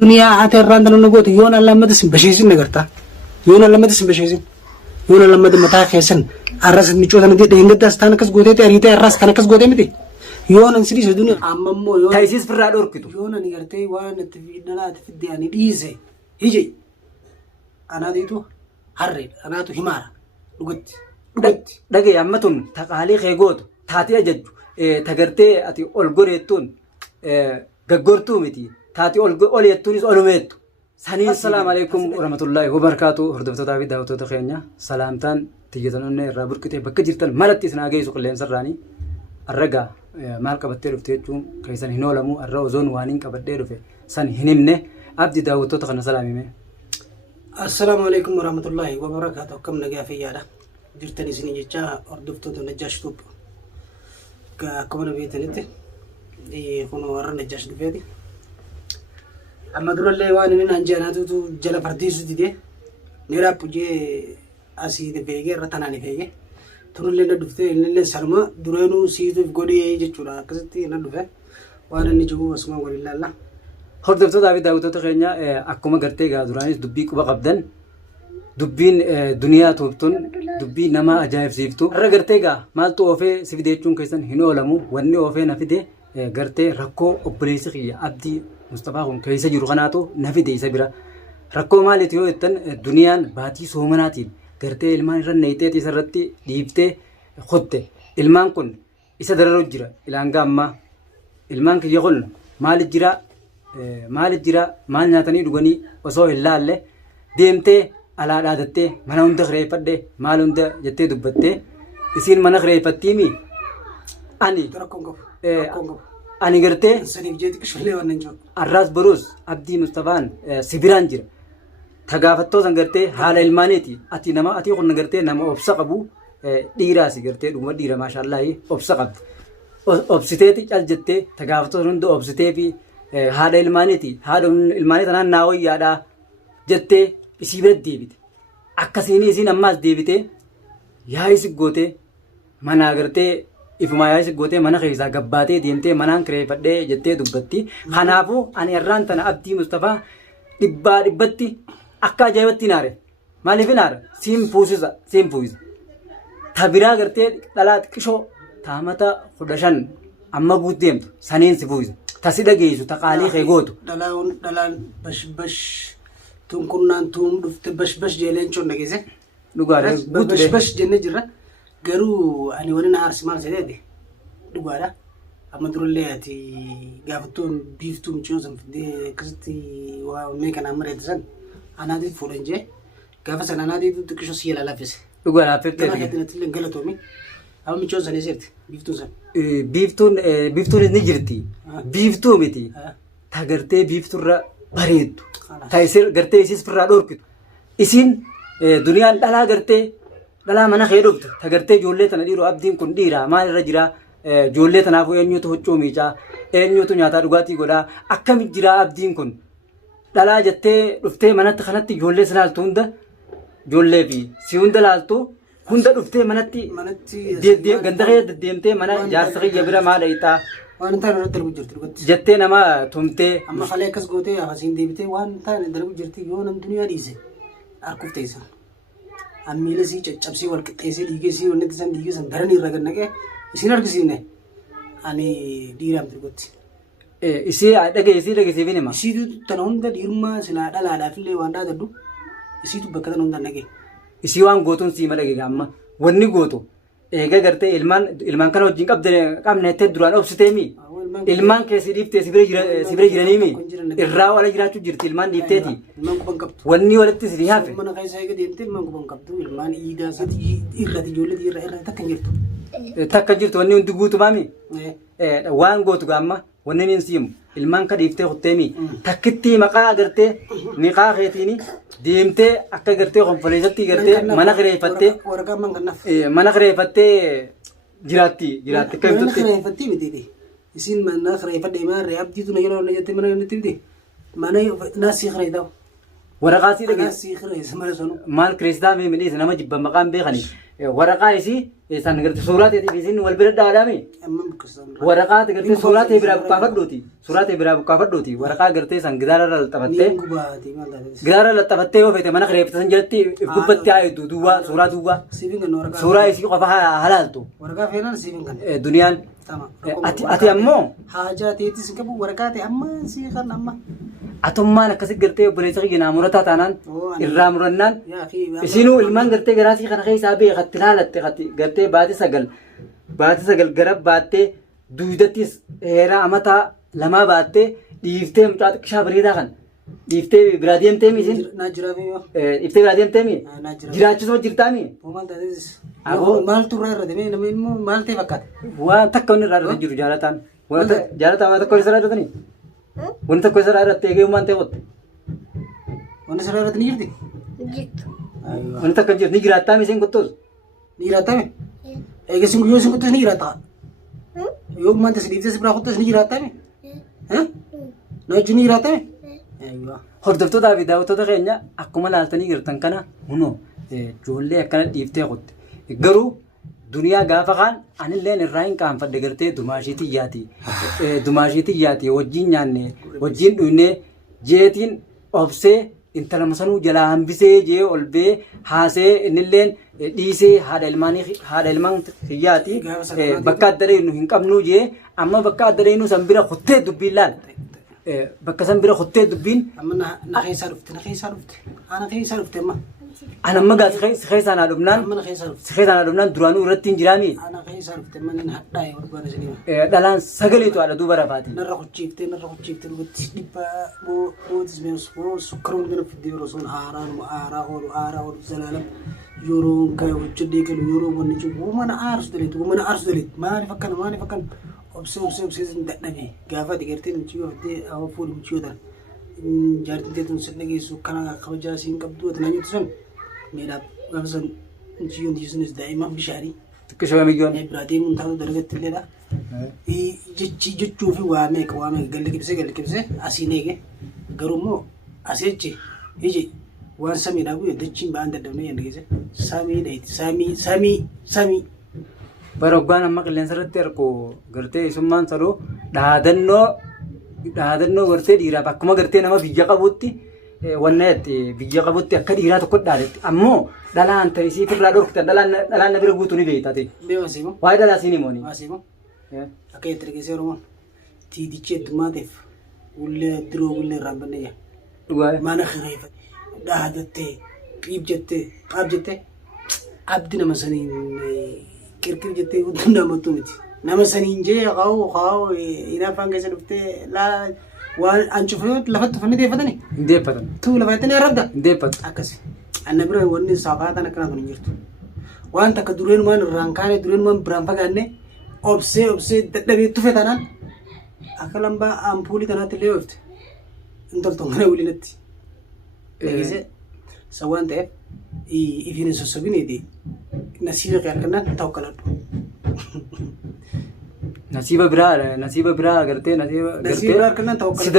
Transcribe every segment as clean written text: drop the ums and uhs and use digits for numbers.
Duniyaa haati irraan tan nu goote yoon allamada sin basheesin nagarta. Yoon allamada sin basheesin. Yoon allamada mataa keessan arras michoota miti dheengaddaas taan akkas gooteeti ariitee arras taan akkas gootee miti. Yoon an sidii duniyaa amma immoo yoon Ta'isis firraa dhorkitu. yoon ani gartee waan itti dhalaati fidde ani dhiise hije. Anaatiitu harree anaatu himaara dhugatti. Dhugatti. Dhagee amma tun taqaalee kee gootu taatee ajajju tagartee ati ol goreettuun gaggortuu miti. Taati ol jettuunis olumeettu. Sanii assalaamu alaikum warahmatullaahi wabarakaatu hordoftootaa fi daawwattoota keenya salaamtaan xiyyeeffannoo irraa burqitee bakka jirtan malatti isin hageessu qilleensarraanii arragaa maal qabattee dhufte jechuun keessan hin oolamu arra ozoon waan hin qabadhee dhufe san hin himne abdi daawwattoota kana salaamime. Assalaamu alaikum warahmatullaahi wabarakaatu akkam nagaa fayyaadha. Jirtan isin jecha hordoftoota Najjaash Tuub. Akkuma beektanitti kun warra Najjaash dhufeeti. Amma durallee waan inni naan jeenaatutu jala fardiisu didee ni raapujee asii feegee irra tanaan feegee turullee na dhuftee innillee salma dureenuu siituuf godhee jechuudha akkasitti na dhufe waan inni jiru asuma waliin laalla. Hordoftootaa fi daawwattoota keenya akkuma gartee gaa duraanis dubbii quba qabdan dubbiin duniyaa tuubtuun dubbii nama ajaa'ibsiiftu irra gartee gaa maaltu oofee si fide jechuun keessan hin oolamu wanni oofee na fide gartee rakkoo obboleessi kiyya abdii Mustafaa kun keessa jiru kanaatu na fide isa bira rakkoo maaliiti yoo jettan duniyaan baatii soomanaatiin gartee ilmaan irra neeyxeeti isarratti dhiiftee qotte ilmaan kun isa dararu jira ilaanga ammaa ilmaan kiyya kun maaliif jira maal nyaatanii dhuganii osoo hin laalle deemtee alaa dhaadattee mana hunda kireeffadhe maal hunda jettee dubbattee isiin mana kireeffattiimi ani gartee saniif jeeti qishullee waan hin jiru. Arraas baruus abdii Mustafaan sibiraan jira. Tagaafattoo san gartee haala ilmaaniiti. Ati kun gartee nama obsa qabu dhiiraasi gartee dhuguma dhiira maashaallahi obsa qabdi. Obsiteeti cal jettee tagaafattoo san hunda obsitee fi haadha ilmaaniiti. Haadha ilmaanii tanaan naa wayyaadhaa jettee isii bira deebite. Akkasiin isiin ammaas deebitee yaa'isi gootee manaa gartee ifumaa yaa'isi gootee mana keessaa gabbaatee deemtee manaan kireeffadhee jettee dubbatti. Kanaafuu ani irraan tana abdii Mustafaa dhibbatti akka ajaa'ibatti naare. Maaliif naare? Siin fuusisa. Tabiraa gartee dhalaa xiqqishoo taamata 15 amma guut deemtu saniin si fuusisa. Tasi dhageessu taqaalii kee gootu. Dhalaan bash tunkunnaan tuum dhufte bash jeeleen coon dhageesse. Dhugaadha. Bash jennee jirra. Garuu ani waliin aarsi maal jedhee dhugaadha. Amma durallee ati gaafattuun biiftuu michoo san fidee akkasitti waa meeqanaan mareetisan anaatiif fuudhan jee gaafa san anaatiif xiqqishoo si yala laffise. Dhugaadha affeettee. Gama keetti galatoomi. Amma michoo san eesseetti biiftuun san. Biiftuun ni jirti. Biiftuu miti. Ta gartee biiftuurra bareeddu. Ta gartee isiis firraa dhorkitu. Isiin duniyaan dhalaa gartee dhalaa mana kee dhuftu. Ta gartee ijoollee tana dhiiroo abdiin kun dhiira maalirra jira ijoollee tanaafuu eenyutu huccuu miicaa eenyutu nyaataa dhugaatii godhaa akkamitti jira abdiin kun dhalaa jettee dhuftee manatti kanatti ijoollee si laaltu hunda ijoollee fi si hunda laaltu hunda dhuftee manatti ganda kee deddeemtee mana jaarsa kiyya bira maal dhayitaa waan ta'an irratti darbu jirti dhugatti. jettee nama tumtee Amma falee akkas gootee afasiin deebitee waan ta'an darbu jirti yoo nam duniyaa dhiise harkuuf teessan. Ammiila sii caccabsii wal qixxeessee dhiigeessii wanti san dhiigeessan daran irra gad naqee isin argisiifne ani dhiiraam turgotti. isii dhageessiif hin hima. Isiitu tana hunda dhiirummaa silaa dhalaadhaaf illee waan dhaadaddu isiitu bakka tana hunda naqee. Isii waan gootuun sii madhage amma wanni gootu eega gartee ilmaan kana wajjin qabne jettee duraan obsiteemi. Ilmaan keessi dhiiftee si bira jiraniimi irraa wala jiraachuu jirti ilmaan dhiifteeti. Ilmaan kuban qabdu. Wanni walitti si dhiyaafe. Mana keessaa eega deemtee ilmaan kuban qabdu ilmaan iidaa isaati irratti ijoollee irra takka hin jirtu. Takka jirtu wanni hundi guutu maami. Waan gootu gaamma wanni niin siimu ilmaan ka dhiiftee kutteemi. Takkitti maqaa agartee niqaa keetiini deemtee akka gartee konfoleessatti gartee mana kireeffattee Waraqaa man gannaaf. mana kireeffattee jiraatti Mana akkamitti kireeffattee miti. Isin mana kireeffadhee maarree abdiitu na yeroo jettee mana yommuu itti mana naasii kireeffatu. waraqaa sii dhagee Anas kireessa mala sanu. maal kireessitaa mee midhiis nama jibban maqaan beekani waraqaa isii san gartee suuraa ta'eetiif isin wal bira dhaadhaame Amma bukkisan. waraqaa gartee suuraa ta'e biraa buqqaafadhuuti suuraa ta'e biraa buqqaafadhuuti waraqaa gartee san gidaararra laxafattee Niin gubaati maal taate. gidaararra laxafattee yoo feete mana kireeffata san jalatti if gubbatti haayitu duwwaa suuraa duwwaa Siifin kan waraqaa. suuraa isii qofa halaaltu Waraqaa feenaan siifin kan. duniyaan Tama. ati ammoo Haajaa teetis qabu waraqaa ta'e amma sii kan amma. atummaan akkasi gartee obboleessa kiyyaa murataa taanaan irraa murannaan Yaa akhi. isinuu ilmaan gartee garaasii kana keessaa beekatti ilaalatte gartee baatii sagal gara baattee duudattis heeraa amataa lamaa baattee dhiiftee mucaa xiqqishaa bareedaa kan dhiiftee biraa deemteemi isin Naa jiraame yoo. dhiiftee biraa deemteemi Naa jiraame. jiraachisoo jirtaami Maal taatetis. Aboo. Maaltu irraa irra deemee namni immoo maal ta'e fakkaata. waan takka wanni irraa irratti jiru jaalataan jaalataan waan tokko isa irratanii wanni tokko isa irratti eegee waan ta'e qotte Wanti sirraa irratti ni jirti. wanni takka hin jiru ni jiraattaami isin qottoos Ni jiraatame. Egaa sin guyyoo sin kuttus ni jiraata. Yoo manta si dhiibsee si biraa kuttus ni jiraatame. Na wajjin ni jiraatame. Aywa. Hordoftootaa fi daawwattoota keenya akkuma laaltanii jirtan kana hunoo ijoollee akkana dhiiftee qotte. Garuu duniyaa gaafa kaan anilleen irraa hin qaanfadde gartee dumaashii xiyyaati wajjin nyaanne wajjin dhuynee jeetiin obsee intala masanuu jalaa hambisee jee ol bee haasee innilleen dhiisee haadha ilmaan xiyyaati bakka adda deenu hin qabnuu jee amma bakka adda deenu san bira kuttee dubbiin laal. Bakka san bira kuttee dubbiin Amma na keessaa dhufte na keessaa dhufte. Ana keessaa dhufte amma. ana amma gaa si keessaa naa dhufnaan Amma na keessaa dhufte. si keessaa naa dhufnaan duraanuu irratti hin jiraami Ana keessaa dhufte amma nin hadhaa'e barbaada sinima. dhalaan sagaleetu haadha duuba rafaati. Narra kuchiiftee dhugatti dhibbaa mootis mees sukkaroon gana fiddee yeroo sun aaraa oolu zalaalam yeroo kaya hojjedhee galu yeroo wanni jiru wumana aarsu daleetu maaliif akkana obsee dadhabe gaafa ati gartee michiyyoo fiddee hawa fuudhi michiyyoo tana jaartiin teetuun sin dhageessu kana kabajaa siin qabdu ati naan jettu sun miidhaaf gaafa san michiyyoon tiyisuunis daa'imman bishaanii Xiqqishoo ammayyoon. biraa deemuun taatu dargatti illeedha. Jechuu fi waa meeqa galli qibsee asiin eege garuu immoo asiichi iji waan samiidhaa bu'e dachiin ba'aan daddabnee yan dhageesse samii. Bara waggaan amma qilleensa irratti argu gartee isummaan saluu dhaadannoo gartee dhiiraaf akkuma gartee nama biyya qabutti wanna jetti biyya qabutti akka dhiiraa tokko dhaadetti ammoo dhalaan ta'e siif irraa dhorkite dhalaan na bira guutuu ni beektate. Beewasiimoo. Waa'ee dhalaa siin himooni. Waasiimoo. Akka itti dhageessee Oromoon tiitichi heddummaa ta'eef ullee diroo ullee irraan bannee jira. Dhugaa. Mana kireeffate dhaadattee qiib jettee qaab jettee abdi nama saniin kirkir jettee hundi namatti miti. Nama saniin jee kaa'u inaafaan keessa dhuftee laala waan ancuufee lafatti uffanni deeffatanii. Hin deeffatan. Tuu lafa jettanii arrabda. Hin deeffatu. Akkasi. Anna bira wanni saafaataan akkanaa kun hin jirtu. Waan takka dureenumaan irraan kaanee dureenumaan biraan fagaanne obsee dadhabee tufe tanaan akka lambaa ampuulii tanaatti illee oofte. Intoltoon kana waliinatti. Dhageessee isa waan ta'eef ifiin hin sossobineeti nasiiba qe'al kannaan ta'u kaladhu. Nasiiba biraa gartee Nasiiba harkannaan ta'u si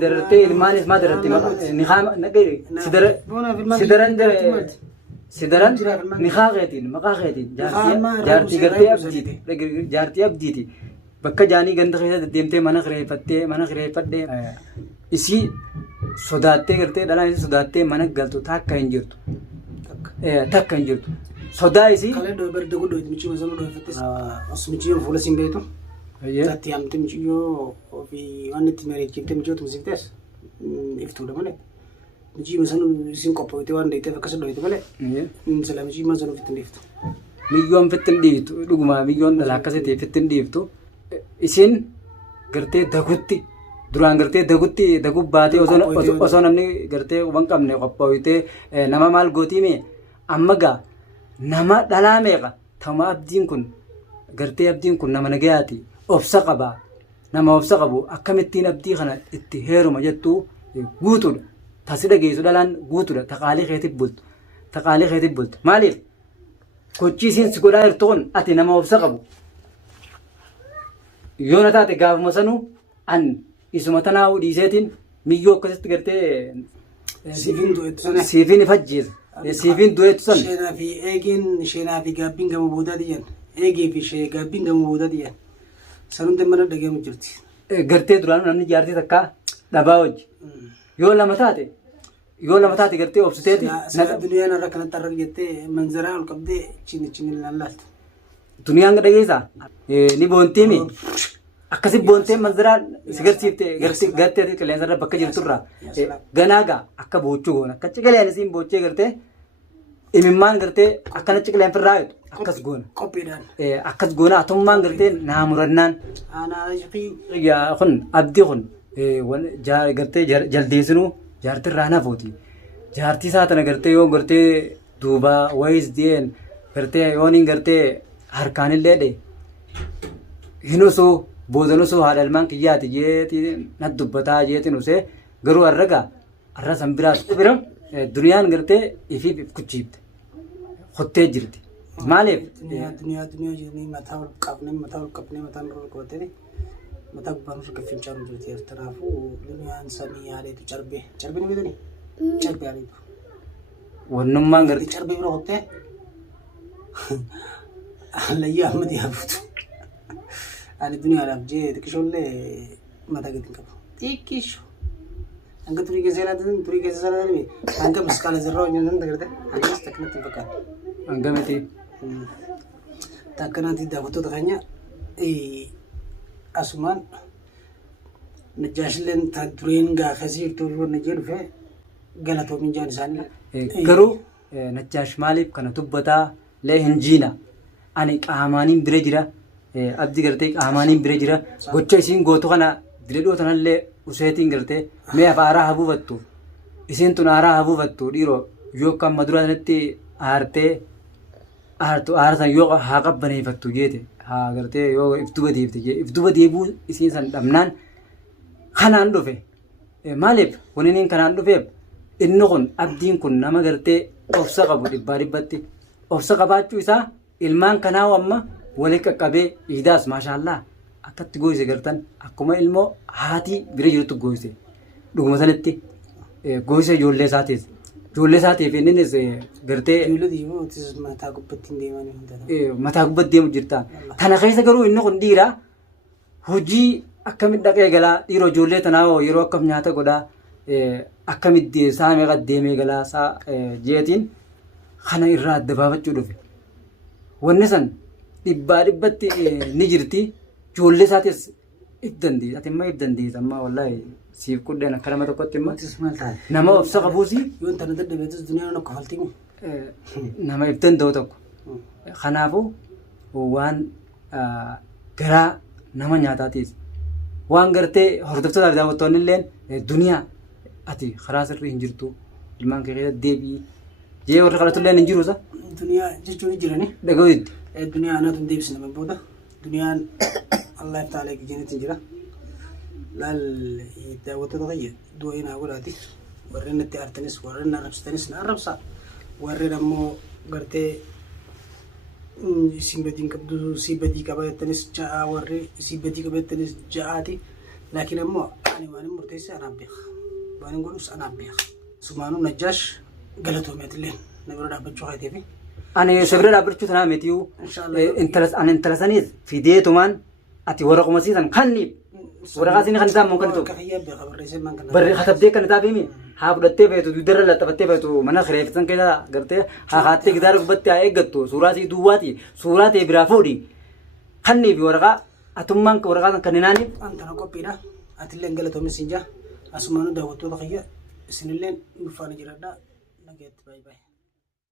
darartee ilmaanis maa darartee si daran niqaa keetiin maqaa keetiin jaartii gartee abdiiti jaartii abdiiti bakka jaanii ganda keessa deddeemtee mana kireeffadhee isii sodaattee gartee dhalaan isii sodaattee mana galtu takka hin jirtu sodaa isii kalee dho'e bari dagoo dho'e michii masama dho'eeffattes os michiyyoon fuula siin beektu tatti hamte michiyyoo ofii waan itti meereechifte michiyyoo tumsiftes iftuudha malee michii masana isiin qophoofte waan dheeyteef akkasa dho'eete malee sila michii masana ofitti hin dhiiftu. Miyyoon fittin dhiiftu dhuguma miyyoon dhala akkasitti fittin dhiiftu isin gartee dagutti duraan gartee daguu baatee osoo namni gartee waan qabne qophoofte nama maal gootiime amma gaa nama dhalaa meeqa tama abdiin kun gartee abdiin kun nama nagayaati obsa qabaa nama obsa qabu akkamittiin abdii kana itti heeruma jettuu guutuudha tasi dhageessu dhalaan guutuudha taqaalii keetiif bultu maaliif kochii isiin si godhaa jirtu kun ati nama obsa qabu yoo na taate gaafuma sanuu an isuma tanaa dhiiseetiin miyyoo akkasitti gartee Siifin du'eetu sana. Siifin ifajjeesa. Siifin du'eetu sana. Sheenaa fi eegeen sheenaa fi gaabbiin gama boodaa diyan. Eegee fi gaabbiin gama boodaa diyan. Sanuun mana dhagahamu jirti. Gartee duraan namni jaartii takkaa dhabaa hojii. Yoo lama taate gartee obsiteeti. Duniyaan irra kanatti arra jettee manzaraa ol qabdee cini lallaaltu. Duniyaan dhageessaa ni boontiimi. Akkasi boontee manzaraa si garsiiftee gartee qilleensa irra bakka jirturraa ganaagaa akka boochuu goona. Akka ciqileen isiin boochee gartee imimmaan gartee akkana ciqileen firraa jedhu akkas goona. Qophiidhaan. Akkas goona atummaan gartee naamurannaan. Kun abdii kun gartee jaldeessinuu jaartii irraa nafooti. Jaartii isaa tana gartee yoo gartee duubaa wayis di'een gartee yooniin gartee harkaanillee dhe hin osoo boodan osoo haadha ilmaan kiyyaati jeeti na dubbataa jeetiin usee garuu arra san biraas bira duniyaan gartee ifiif if kuchiifte hottee jirti. Maaliif? Duniyaa jiranii mataa ol qabnee mataan ol qabatee mataa gubbaan osoo fincaanu jirti. Kanaafuu duniyaan samii yaaleetu carbee ni beekani? Carbee yaaleetu. Wannummaan gartee. Carbee bira hottee layyaa amma diyaabutu. Ani duniyaadhaaf jee xiqqishoollee mataa gadi qabu. Xiqqisho. Hanga turii keessa seenaa hanga maskaala zirraa hojjetan tagartee hangas takkanatti hin fakkaatu. Hanga miti. Takkanaatti daawwattoota keenya asumaan najjaashilleen dureen gaafasii hirtuu na jee dhufee galatoomin jaan isaanii. Garuu najjaash maaliif kana dubbataa lee hin jiina. Ani qaamaaniin bira jira. Abdii gartee qaamaaniin bira jira. Gocha isiin gootu kana diladhoo tanallee useetiin gartee mee aaraa habuufattu. Isiin tun aaraa habuufattu dhiiroo yoo akka amma dura sanatti aartee aarsan yoo haa qabbaneeffattu jeete haa gartee yoo iftuba deebite jee iftuba deebuu isiin san dhabnaan kanaan dhufe. Maaliif wanni kanaan dhufeef inni kun abdiin kun nama gartee obsa qabu dhibbatti obsa qabaachuu isaa ilmaan kanaa amma walii qaqqabee iidaas maashaallah akkatti gooyise gartan akkuma ilmoo haati bira jirtu gooyise dhuguma sanatti gooyise ijoollee isaatiif. Ijoollee isaatiif innis gartee mataa gubbatti hin deemanii mataa gubbatti deemu jirta. Tana keessa garuu inni kun dhiira hojii akkamitti dhaqee galaa dhiiroo ijoollee tanaa yeroo akkam nyaata godhaa akkamitti saamee qaddeemee galaa isaa jeetiin kana irraa adda baafachuu dhufe. Wanni san dhibbatti ni jirti. Ijoollee isaatis if dandeessa. Ati immoo if dandeessa. Amma wallaahi siif kuddeen akka nama tokkotti immoo nama obsa qabuusi. Yoo intana dadhabeetus duniyaan akka faltimu. Nama if danda'u tokko. Kanaafuu waan garaa nama nyaataatiis. Waan gartee hordoftoota daawwattoonni illee duniyaa ati karaa sirrii hin jirtu. Ilmaan kee keessa deebii. Jee warra kadhatu illee hin jiruusa. Duniyaa jechuun jirani. Dhaga'uutti. Duniyaa anaatu hin deebisne booda. Duniyaan Allah ta'ala gijinitti jira. Laal daawwattoota kiyya du'a inaa godhaati. Warreen natti aartanis warreen na arrabsitanis na arrabsa. Warreen ammoo gartee isin badii qabdu si badii qabaatanis ja'a warri si badii qabaatanis ja'aati. Laakiin ammoo ani waan murteesse anaaf beeka. Waan godhus anaaf beeka. Sumaanuu najjaash galatoomeetillee na bira dhaabbachuu haiteefi. Ani sabira dhaabbachuu tanaa mitiyu intala saniis fideetumaan ati waraquma siisan kanniif waraqaa siinii kan isaan muun kan barri katabdee kan isaa fiimi haa fudhattee feetu duudarra laxafattee feetu mana kireeffisan keessa gartee haa haattee gidaara gubbatti haa eeggattu suuraa sii duwwaati suuraa ta'e biraa fuudhi kanniif waraqaa atummaan waraqaa san kanninaaniif. Antana qophiidha atillee galatoomi siin jaa asumaan daawwattoota kiyya isinillee nufaana jiradhaa nageetti baay'ee.